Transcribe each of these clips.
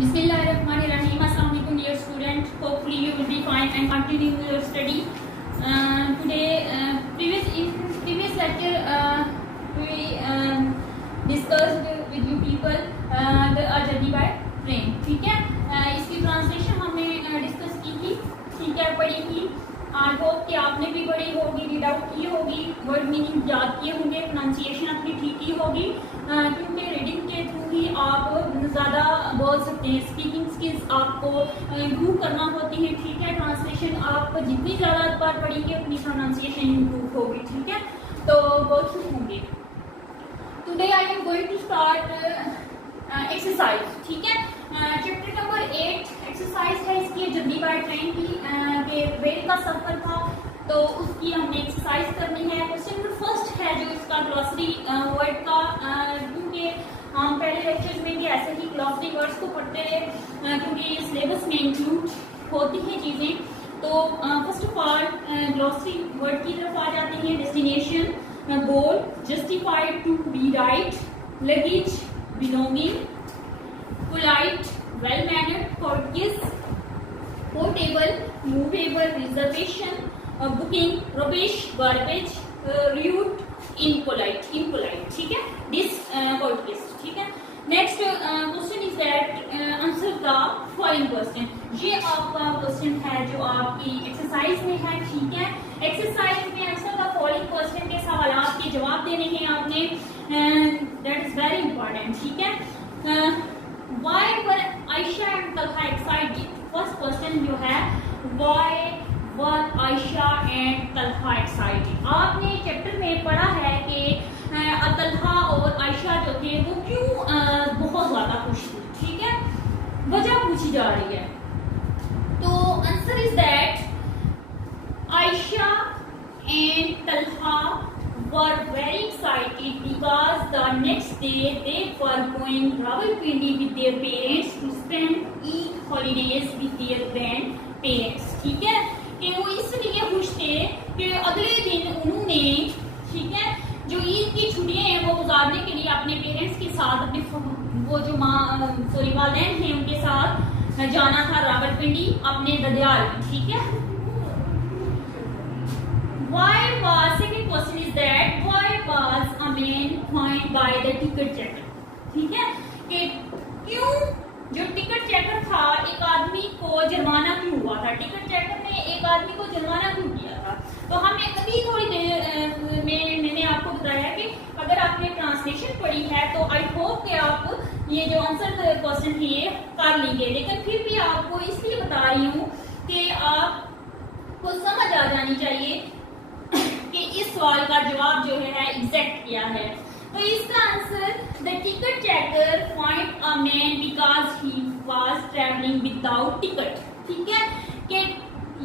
Bismillahirrahmanirrahim. Assalamu alaikum dear student. Hopefully you will be fine and continue your study. Today, previous lecture we discussed with you people the journey by train. ठीक है, इसकी translation हमने discuss की थी, ठीक है, पढ़ी थी. आई होप कि आपने भी पढ़ी होगी, रीड आउट की होगी, वर्ड मीनिंग याद किए होंगे, प्रोनाउंसिएशन अपनी ठीक की होगी, क्योंकि रीडिंग के थ्रू ही आप ज़्यादा बोल सकते हैं. स्पीकिंग स्किल्स आपको इम्प्रूव करना होती है, ठीक है. ट्रांसलेशन आप जितनी ज़्यादा बार पढ़ेंगे उतनी प्रोनाउंसिएशन इम्प्रूव होगी, ठीक है. तो बहुत खुश होंगे. Today I am going to start exercise, ठीक है. चैप्टर नंबर 8 एक्सरसाइज है इसकी, जर्नी बाय ट्रेन की, रेल का सफर था तो उसकी हमने एक्सरसाइज करनी है. क्वेश्चन नंबर फर्स्ट है जो इसका ग्लॉसरी वर्ड का, क्योंकि हम पहले लेक्चर्स में भी ऐसे ही ग्लॉसरी वर्ड्स को पढ़ते रहे, क्योंकि सिलेबस में इंक्लूड होती हैं चीज़ें. तो first of all glossary word की तरफ आ जाते हैं. Destination, goal, justified, to be right, luggage, belonging, polite, well mannered, courteous, portable, movable, reservation, booking, rubbish, garbage, rude, impolite, ठीक है. डिसकोर्टियस, ठीक है. Next question is that answer the following question. ये आपका क्वेश्चन है जो आपकी एक्सरसाइज में है, ठीक है. एक्सरसाइज में आंसर द फॉलोइंग क्वेश्चन के सवालात के जवाब देने हैं आपने. दैट इज वेरी इंपॉर्टेंट, ठीक है. Why were Aisha and Talha excited? First question जो है, why were Aisha and Talha excited? आपने चैप्टर में पढ़ा है कि तलहा और आयशा जो थे वो क्यों बहुत ज्यादा खुश थे, ठीक है. वजह पूछी जा रही है. तो answer is that Ayesha and Talha were very excited because the next day they were going Rawalpindi with their parents to spend Eid holidays with their grandparents, ठीक है. कि वो इसलिए खुश थे कि अगले दिन उन्होंने, ठीक है, जो ईद की छुट्टियां हैं वो गुजारने के लिए अपने पेरेंट्स के साथ, अपने वो जो वालिदैन हैं उनके साथ जाना था रावलपिंडी अपने ददियाल, ठीक है. Why was, second question is that why was a man fined by the ticket checker, ठीक है. कि क्यों जो टिकट चेकर था एक आदमी को जुर्माना क्यों हुआ था, टिकट चेकर ने एक आदमी को जुर्माना क्यों किया था. तो हमने अभी थोड़ी देर में मैंने आपको बताया कि अगर आपने ट्रांसलेशन पढ़ी है तो आई होप कि आप ये जो आंसर क्वेश्चन थे ये कर लेंगे. लेकिन फिर भी आपको इसलिए बता रही हूँ कि आपको समझ आ जानी चाहिए कि इस सवाल का जवाब जो है एग्जैक्ट क्या है. तो इसका answer, the ticket checker find a man because he was travelling without ticket, ठीक है. कि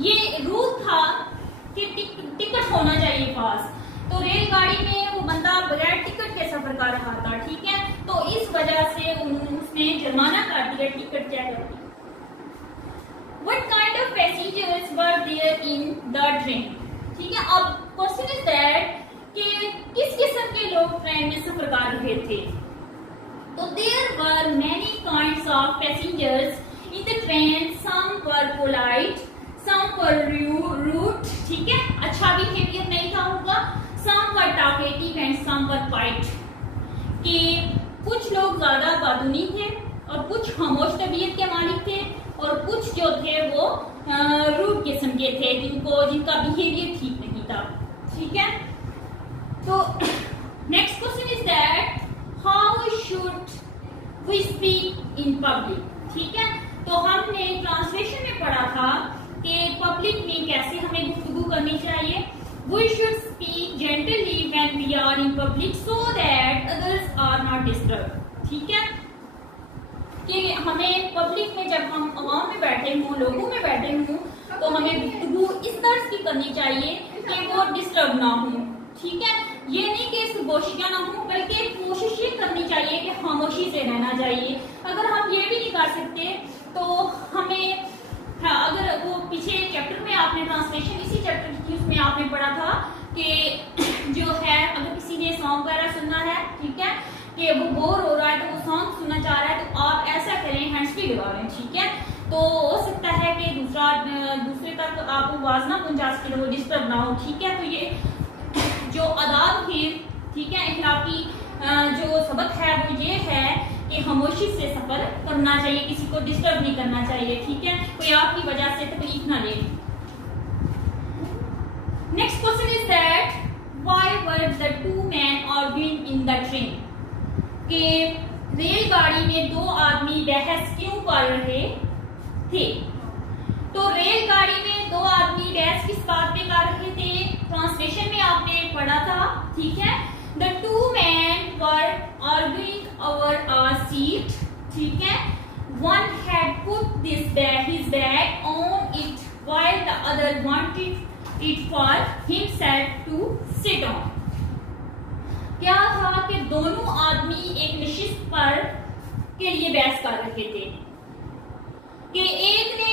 ये रूल था कि टिकट होना चाहिए पास. तो रेलगाड़ी में वो बंदा बगैर टिकट के सफर कर रहा था, ठीक है. तो इस वजह से उसने जुर्माना कर दिया ticket checker. What kind of passengers were there in the train, ठीक है. अब क्वेश्चन इज दैट कि किस किस्म के लोग ट्रेन में सफर कर रहे थे. तो there were many kinds of passengers in the train. Some were polite, some were rude, ठीक है, अच्छा बिहेवियर नहीं था उनका. Some were talkative and some were quiet. कि कुछ लोग ज्यादा बादूनी थे और कुछ खामोश तबीयत के मालिक थे और कुछ जो थे वो रूड किस्म के थे, जिनका बिहेवियर ठीक नहीं था, ठीक है. तो next question is that how should we speak in public, ठीक है. तो हमने ट्रांसलेशन में पढ़ा था कि पब्लिक में कैसे हमें गुफ्तगू करनी चाहिए. We should speak gently when we are in public so that others are not disturb, ठीक है. कि हमें पब्लिक में जब हम आवाम में बैठे हों, लोगों में बैठे हों, तो हमें गुफ्तगू इस तरह की करनी चाहिए कि वो डिस्टर्ब ना हो, ठीक है. ये नहीं कि सुगोशियां ना हो, बल्कि कोशिश ये करनी चाहिए कि खामोशी से रहना चाहिए. अगर हम ये भी नहीं कर सकते तो हमें, अगर वो पीछे चैप्टर में आपने ट्रांसलेशन इसी चैप्टर की उसमें आपने पढ़ा था कि जो है अगर किसी ने सॉन्ग वगैरह सुनना है, ठीक है, कि वो बोर हो रहा है तो वो सॉन्ग सुनना चाह रहा है, तो आप ऐसा करें, हैंड्स फ्री स्पीड वाले, ठीक है। तो हो सकता है कि दूसरे तक आपको आवाज ना पहुंचा सके, वो डिस्टर्ब ना हो, ठीक है। तो ये जो आदाब है, ठीक है, इखलाकी जो सबक है वो ये है कि खामोशी से सफर करना चाहिए, किसी को डिस्टर्ब नहीं करना चाहिए, ठीक है, कोई आपकी वजह से तकलीफ ना ले। Next question is that why were the two man arguing in the train, कि रेलगाड़ी में दो आदमी बहस क्यों कर रहे थे। तो रेलगाड़ी में दो आदमी बहस किस बात पे कर रहे थे, ट्रांसलेशन में आपने पढ़ा था, ठीक है। The two man were arguing over a seat, ठीक है। One had put his bag on it while the other wanted it for himself to sit on. क्या था कि दोनों आदमी एक नशिस्त पर के लिए बहस कर रहे थे कि एक ने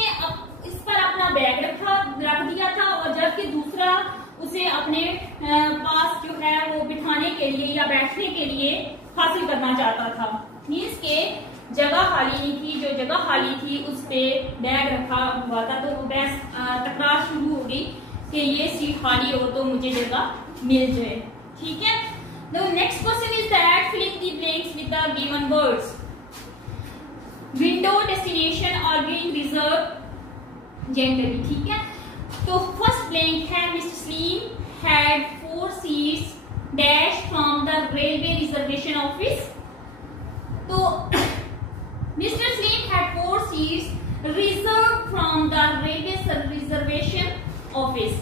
इस पर अपना बैग रख दिया था और जबकि दूसरा उसे अपने पास जो है वो बिठाने के लिए या बैठने के लिए हासिल करना चाहता था। मीन्स के जगह खाली नहीं थी, जो जगह खाली थी उस पे बैग रखा हुआ था, तो वो बहस तकरार शुरू हो गई कि ये सीट खाली हो तो मुझे जगह मिल जाए, ठीक है। The next question is that filling the blanks with the given words. Window, destination, arguing, reserve, generally, ठीक है। तो फर्स्ट ब्लैंक है mister slim had 4 seats dash from the railway reservation office. तो mister slim had 4 seats reserved from the railway reservation office.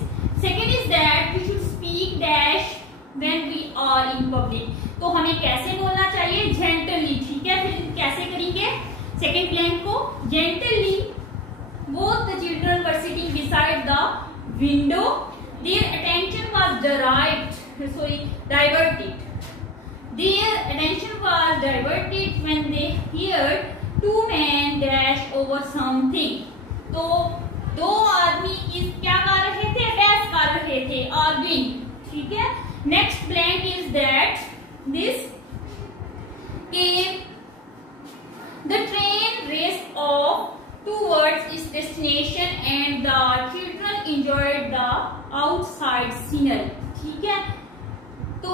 Second is that we should speak dash when we are in public. तो हमें कैसे बोलना चाहिए, gently, ठीक है। फिर कैसे करेंगे सेकेंड ब्लैंक को, gently. Both the children were sitting beside the window. Their attention was diverted. Their attention was diverted when they heard two men dash over something. तो दो आदमी क्या कर रहे थे, बहस कर रहे थे, arguing, ठीक है। Next blank is that this the train raced off towards its destination and the children enjoyed the outside scenery, ठीक है। तो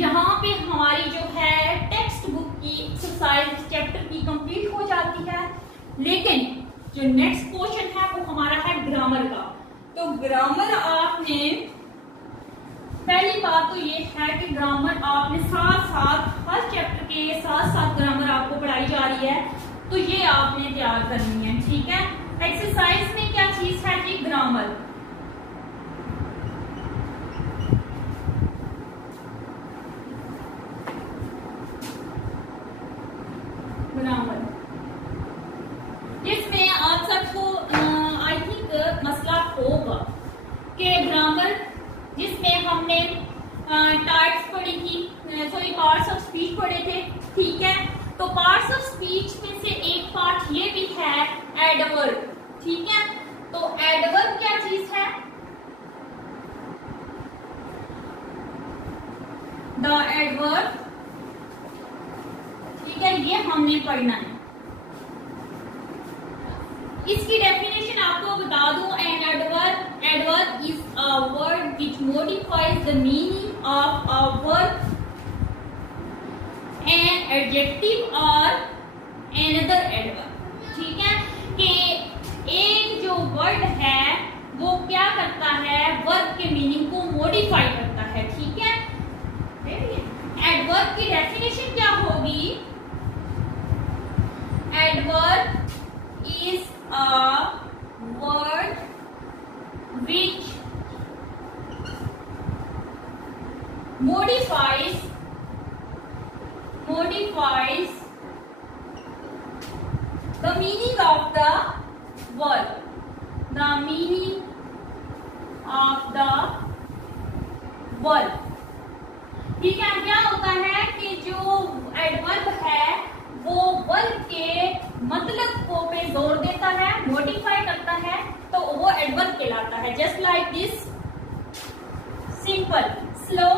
यहाँ पे हमारी जो है टेक्स्ट बुक की एक्सरसाइज चैप्टर की कंप्लीट हो जाती है, लेकिन जो नेक्स्ट क्वेश्चन है वो हमारा है ग्रामर का। तो ग्रामर आपने पहली बात तो ये है कि ग्रामर आपने साथ साथ हर चैप्टर के साथ साथ ग्रामर आपको पढ़ाई जा रही है, तो ये आपने तैयार करनी है, ठीक है। एक्सरसाइज में क्या चीज है जी, ग्रामर। ग्रामर इसमें आप सबको आई थिंक मसला होगा कि ग्रामर जिसमें हमने टाइप्स पढ़ी थी, सॉरी पार्ट्स ऑफ स्पीच पढ़े थे, ठीक है। तो पार्ट्स ऑफ स्पीच में से एक पार्ट ये भी है एडवर्ब, ठीक है। तो एडवर्ब क्या चीज है, द एडवर्ब, ठीक है, ये हमने पढ़ना है। इसकी डेफिनेशन आपको बता दूं, an adverb is a word which modifies the meaning of a verb, an adjective और एनदर एडवर्ब, ठीक है। कि एक जो वर्ड है वो क्या करता है, वर्ब के मीनिंग को मॉडिफाई करता है, ठीक है। एडवर्ब की डेफिनेशन क्या होगी, adverb is a word which modifies the meaning of the word, the meaning of the word, ठीक है। क्या होता है कि जो एडवर्ब है वो वर्ब के मतलब को पे जोर देता है, मॉडिफाई करता है, तो वो एडवर्ब कहलाता है। Just like this, simple, slow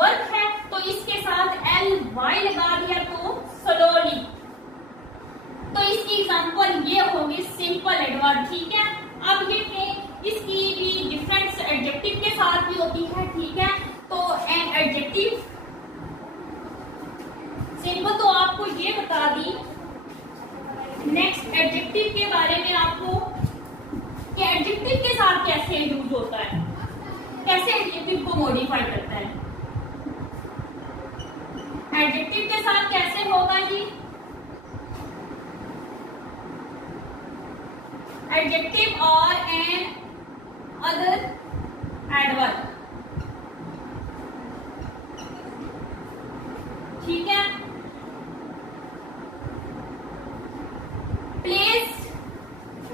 verb है तो इसके साथ ly लगा दिया तो स्लोली, तो इसकी ठीक है। अब ये इसकी भी डिफरेंस एडजेक्टिव के साथ भी होती है, ठीक है। तो एन एडजेक्टिव सिंपल तो आपको ये बता दी। नेक्स्ट एडजेक्टिव के बारे में आपको कि एडजेक्टिव के साथ कैसे यूज होता है, कैसे एडजेक्टिव को मॉडिफाई करता है। एडजेक्टिव के साथ कैसे होगा जी, एडजेक्टिव और एन अदर एडवर्ब, ठीक है।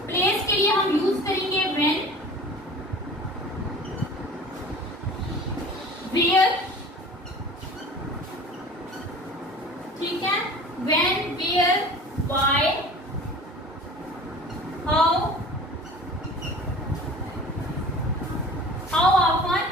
प्लेस के लिए हम यूज करेंगे व्हेन, वेयर, ठीक है। When, where, why, how often,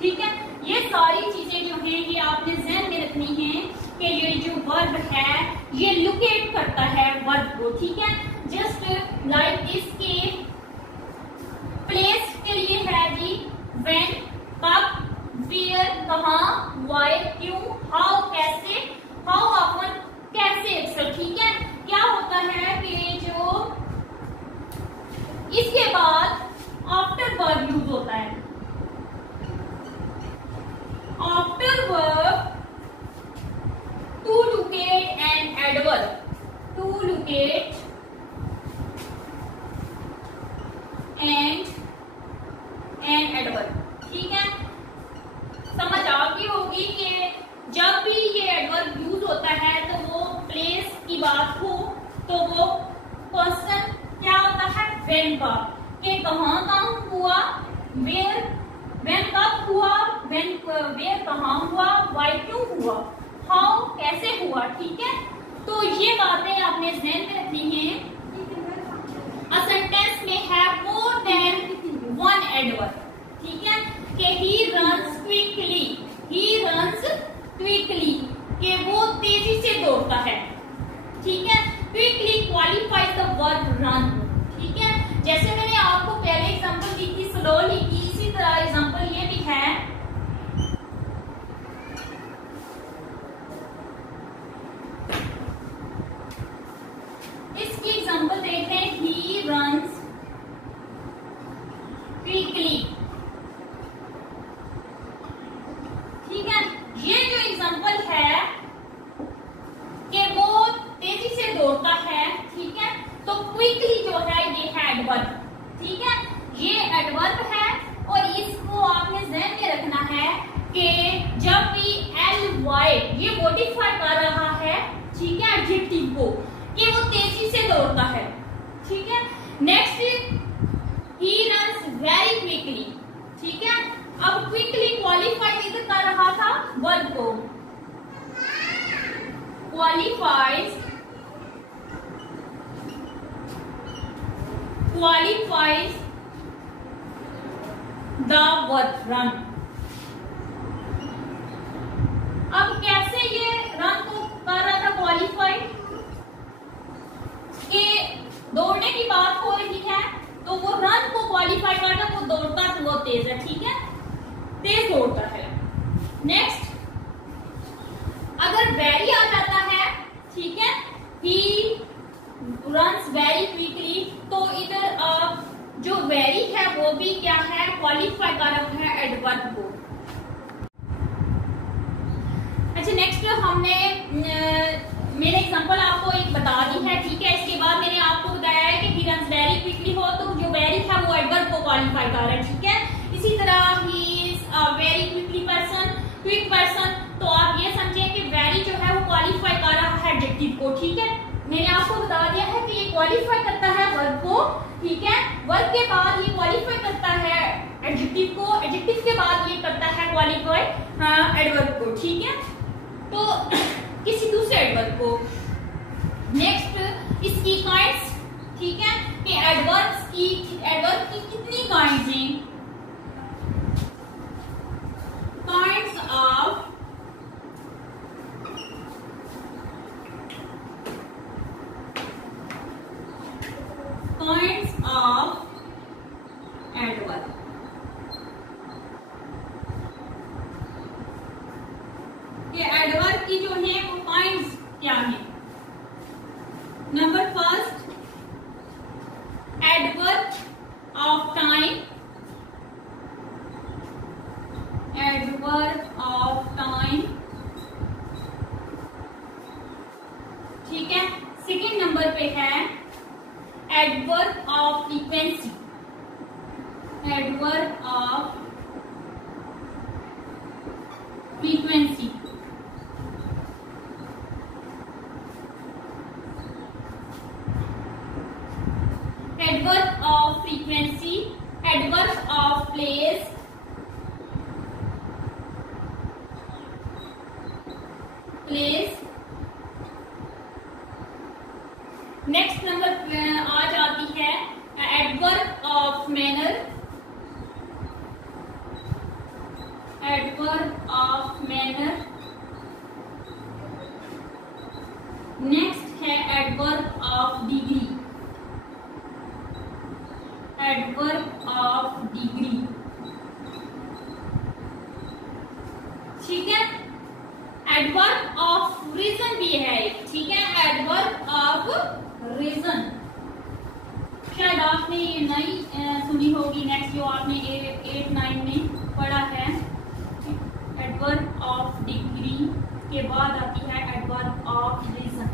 ठीक है। ये सारी चीजें जो हैं ये आपने ध्यान में रखनी है कि ये जो वर्ब है ये लोकेट करता है वर्ब को, ठीक है। जस्ट लाइक इसके प्लेस के लिए है जी व्हेन, कब, वेयर कहाँ, व्हाई क्यों, हाउ कैसे, हाउ ऑफन कैसे अक्सर, ठीक है। क्या होता है कि जो इसके बाद आफ्टर वर्ब यूज होता है, after verb to locate an adverb, to locate and an adverb, ठीक है। समझ आ गई होगी कि जब भी ये एडवर्ब यूज होता है तो वो प्लेस की बात हो तो वो क्वेश्चन क्या होता है व्हेन का, कि कहाँ काम हुआ, वेयर व्हेन कब हुआ, व्हेन वेयर कहाँ हुआ, व्हाई क्यों हुआ, हाउ कैसे हुआ, ठीक है। तो ये बातें आपने ध्यान में रखनी है। अ सेंटेंस में है मोर देन वन एडवर्ब, ठीक है। कि he runs quickly, he runs quickly, कि वो तेजी से दौड़ता है, ठीक है। Quickly qualifies the verb run, ठीक है। जैसे मैंने आपको पहले एग्जांपल दी थी स्लोली की, इसी तरह एग्जांपल ये भी है। इसकी एग्जांपल देखते हैं, ही रन्स क्विकली, ठीक है। ये जो एग्जांपल है कि वो तेजी से दौड़ता है, ठीक है। तो क्विकली जो है ये है एडवर्ब, ठीक है। ये एडवर्ब है और इसको आपने ध्यान में रखना है कि जब भी एल वाई ये मॉडिफाई कर रहा है, ठीक है, एडजेक्टिव को, कि वो तेजी से दौड़ता है, ठीक है। Next he runs very quickly, ठीक है। अब क्विकली क्वालिफाई इधर कर रहा था वर्ब को, क्वालिफाइज द वर्ब रन। अब कैसे ये रन को कर रहा था क्वालिफाई, कि दौड़ने की बात हो रही है तो वो रन को क्वालिफाई करता, वो दौड़ता तो वो तेज है, ठीक है, तेज दौड़ता है। नेक्स्ट अगर वेरी आ जाता है, ठीक है, ही रन्स वेरी क्विकली, तो इधर जो वेरी है वो भी क्या है, क्वालिफाई कर रहा है एडवर्ब को। अच्छा नेक्स्ट हमने मेरे एग्जांपल आपको एक बता दी है, ठीक है। इसके बाद मैंने आपको बताया है कि ही रन्स वेरी क्विकली हो तो जो वेरी है वो एडवर्ब को क्वालिफाई कर रहा है, ठीक है। इसी तरह he is a very quickly person, quick person, तो आप ये समझिए कि वेरी जो है वो क्वालिफाई कर रहा है एडजेक्टिव को, ठीक है। मैंने आपको बता दिया है कि ये क्वालिफाई करता है वर्ब को, ठीक है। वर्ब के बाद ये क्वालिफाई करता है एडजेक्टिव को, एडजेक्टिव के बाद ये करता है क्वालिफाई एडवर्ब को, ठीक है। तो किसी दूसरे एडवर्ब को। नेक्स्ट इसकी काइंड्स, ठीक है, कि एडवर्ब की कितनी काइंड्स हैं, kinds of points of adverb. ये एडवर्ब की जो है वो पॉइंट्स क्या है? Number first, adverb of time, adverb of time, ठीक है। सेकेंड नंबर पे है adverb of frequency, adverb of frequency, adverb of frequency, adverb of place, place. Next number आ जाती है adverb of manner, adverb of manner. Next है adverb of degree, adverb of degree, ठीक है। एडवर्ब ऑफ रीजन भी है, ठीक है, एडवर्ब ऑफ रीजन। शायद आपने ये नहीं सुनी होगी, नेक्स्ट जो आपने 8-9 में पढ़ा है। एडवर्ब ऑफ डिग्री के बाद आती है एडवर्ब ऑफ रीजन।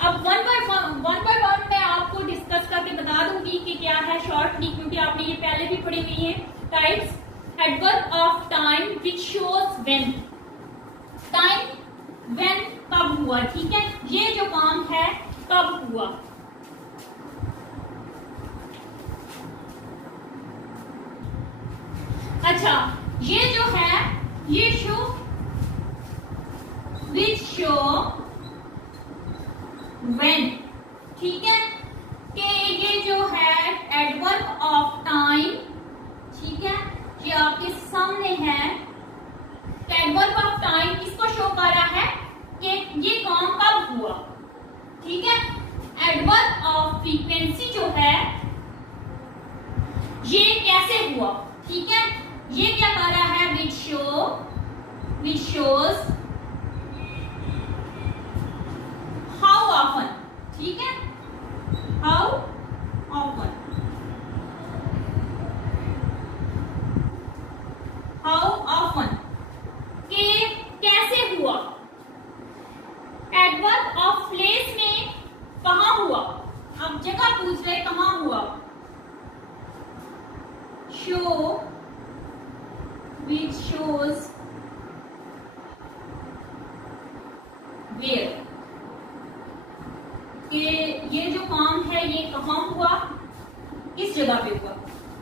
अब वन बाय वन मैं आपको डिस्कस करके बता दूंगी कि क्या है शॉर्टली, क्योंकि आपने ये पहले भी पढ़ी हुई है। Types, adverb of time which shows when, time when कब हुआ, ठीक है, ये जो काम है कब हुआ। अच्छा, ये जो है ये शो विच शो व्हेन, ठीक है, कि ये जो है एडवर्ब ऑफ टाइम, ठीक है, ये आपके सामने है। एडवर्ब ऑफ टाइम किसको शो कर रहा है कि ये काम कब हुआ, ठीक है। एडवर्ब ऑफ फ्रीक्वेंसी जो है ये कैसे हुआ, ठीक है, ये क्या कर रहा है, विच शोज हाउ ऑफन, ठीक है, हाउ ऑफन, हाउ ऑफन के कैसे हुआ। एडवर्ब ऑफ प्लेस में कहां हुआ, अब जगह पूछ रहे कहां हुआ। शो विच शोज वेयर, कि ये जो काम है ये कहां हुआ, किस जगह पे हुआ।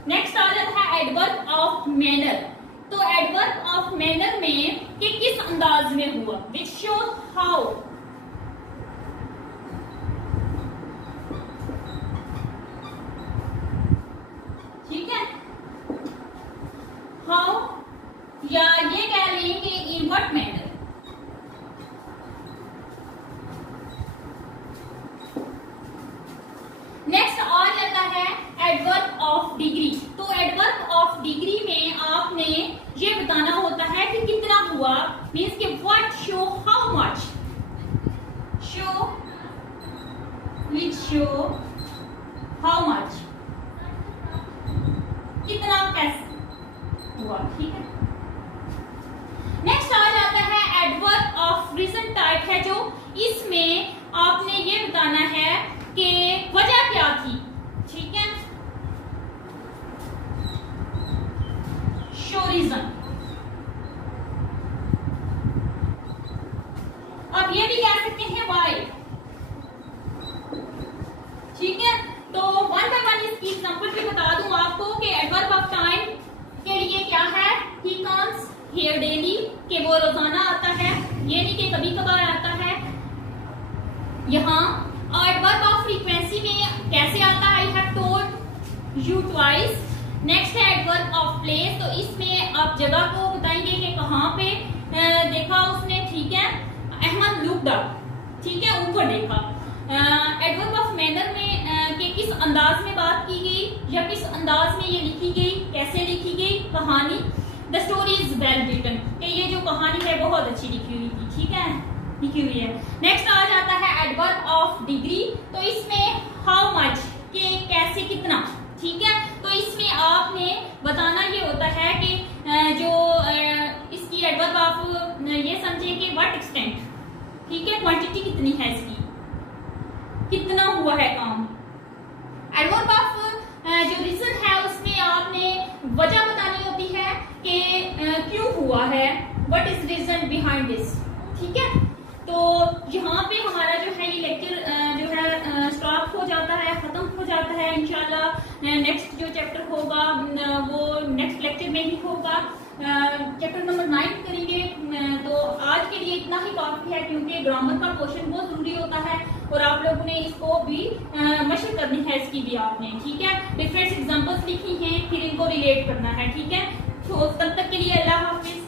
नेक्स्ट आ जाता है एडवर्ब ऑफ मैनर। तो एडवर्ब ऑफ मैनर में कि किस अंदाज में हुआ, विच शोज हाउ, ठीक है, हाउ, या ये कह लें कि इन व्हाट मैनर। नेक्स्ट आ जाता है एडवर्ब ऑफ डिग्री। तो एडवर्ब ऑफ डिग्री में आपने ये बताना होता है कि कितना हुआ, मीन्स कि what show how much, show which show how much, कितना कैसे हुआ, ठीक है। नेक्स्ट आ जाता है एडवर्ब ऑफ रीजन टाइप है, जो इसमें आपने ये बताना है कि वजह क्या थी, ठीक है, शो रीजन। अब ये भी कह सकते हैं वाई, ठीक है। तो वन बाय वन इसकी एग्जांपल भी बता दूं आपको कि एडवर्ब ऑफ टाइम के लिए क्या है, ही कम्स हियर डेली, कि वो रोजाना आता है, ये नहीं कि कभी कभार आता है। यहाँ एडवर्ब ऑफ फ्रीक्वेंसी में कैसे आता है, I have told you twice. Next है एडवर्ब ऑफ प्लेस। तो इसमें आप जगह को बताएंगे कि कहाँ पे देखा उसने, ठीक है, अहमद लुक्ड अप, ठीक है, ऊपर देखा। एडवर्ब ऑफ मैनर में कि किस अंदाज में बात की गई या किस अंदाज में ये लिखी गई, कैसे लिखी गई कहानी। The story is well written, कि ये जो कहानी है बहुत अच्छी लिखी हुई थी, ठीक है, लिखी हुई है। नेक्स्ट आ जाता है एडवर्ब ऑफ डिग्री, तो इसमें हाउ मच, के कैसे कितना, ठीक है। तो इसमें आपने बताना ये होता है कि जो इसकी एडवर्ब आप ये समझे कि व्हाट एक्सटेंट, ठीक है, क्वांटिटी कितनी है इसकी, कितना हुआ है काम। एडवर्ब ऑफ जो रीजन है उसमें आपने वजह बतानी होती है कि क्यों हुआ है, what is reason behind this, ठीक है। तो यहाँ पे हमारा जो है ये लेक्चर जो है स्टॉप हो जाता है, खत्म हो जाता है। इंशाल्लाह नेक्स्ट जो चैप्टर होगा वो नेक्स्ट लेक्चर में ही होगा, चैप्टर नंबर 9 करेंगे। तो आज के लिए इतना ही काफी है, क्योंकि ग्रामर का क्वेश्चन बहुत जरूरी होता है और आप लोगों ने इसको भी मशक करनी है, इसकी भी आपने, ठीक है। डिफरेंट एग्जांपल्स लिखी हैं, फिर इनको रिलेट करना है, ठीक है। तो तब तक के लिए अल्लाह हाफिज।